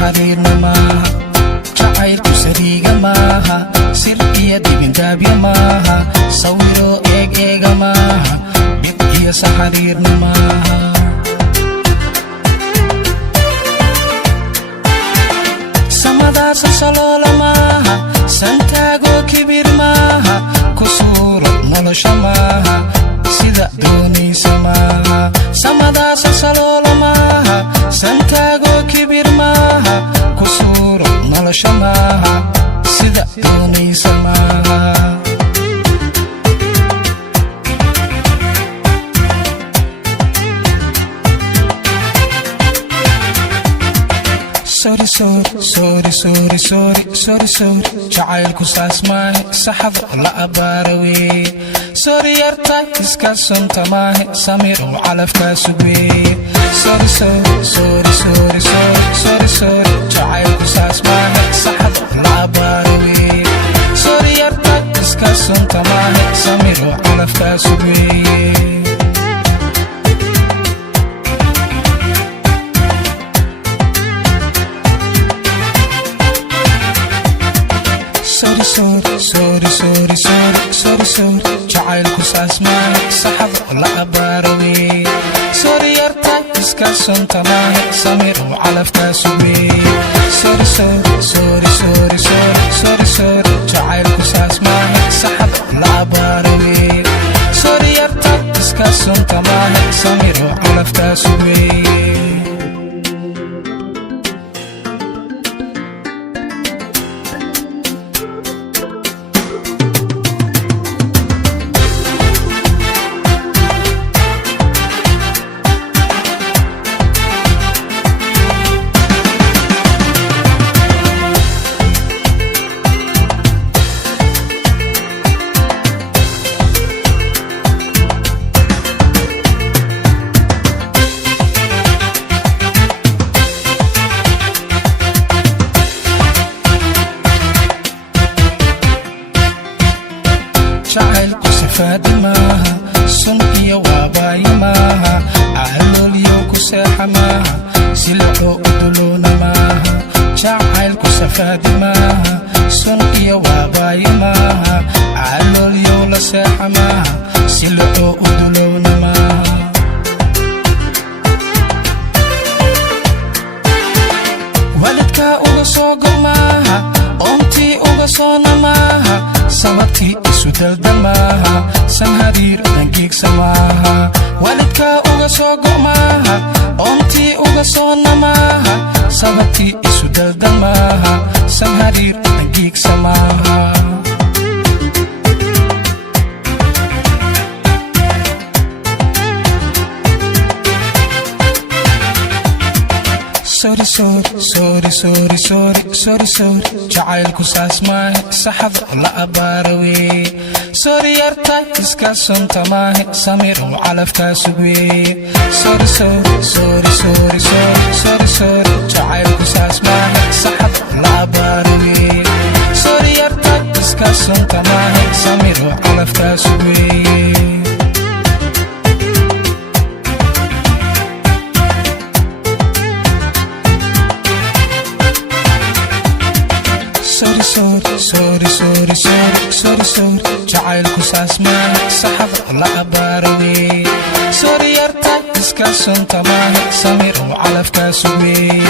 xariirna maaha jacaylku sariiga maaha sir iyo dibindaabya maaha sawiro eeg-eega maaha bid iyo saxariirna maaha samadaasa saloola maaha santaagoo kibir maaha ku suuro nolosha maaha sida doonaysa maaha samadaasa saloola maaha santaagoo kibir maaha ku suuro nolosha maaha sida doonaysa maaha sorry jacaylku saas maahe saxabo la abaara weye sori yartay iska sonta maahe samir uu calafkaa sugweye sorry jacaylku saas maahe saxabo la abaara weye sori yartay iska sonta maahe samir uu calafkaa sugweye sorry jacaylku saas maahe saxabo la abaara weye sori yartay iska sonta maahe samir uu calafkaa sugweye sorry jacaylku saas maahe saxabo la abaara weye sori yartay iska sonta maahe samir uu calafkaa sugweye jacaylku sifaadi maaha sun iyo waabaayi maaha ahaloolyo ku seexa maaha silixoo u duloona maaha jacaylku sifaadi maaha sun iyo waabaayi maaha ahaloolyo la seexa maaha silixoo u duloona maaha walidkaa uga soo go maaha oontii uga soona maaha sababtii isu dalda maaha san hariir dangiigsa maaha walidkaa uga soo go maaha oontii uga soona maaha sababtii isu dalda maaha san hariir dangiigsa maaha sorry jacaylku saas maahe saxabo la abaara weye sori yartay iska sonta maahe samir uu calafkaa sugweye sorry jacaylku saas maahe saxabo la abaara weye sori yartay iska sonta maahe samir uu calafkaa sugweye sorry jacaylku saas maahe saxabo la abaara weye sori yartay iska sonta maahe samir uu calafkaa sugweye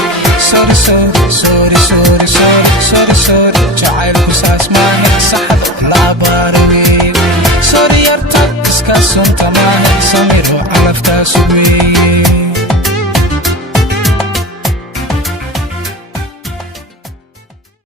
sorry jacaylku saas maahe saxabo la abaara weye sori yartay iska sonta maahe samir uu calafkaa sugweye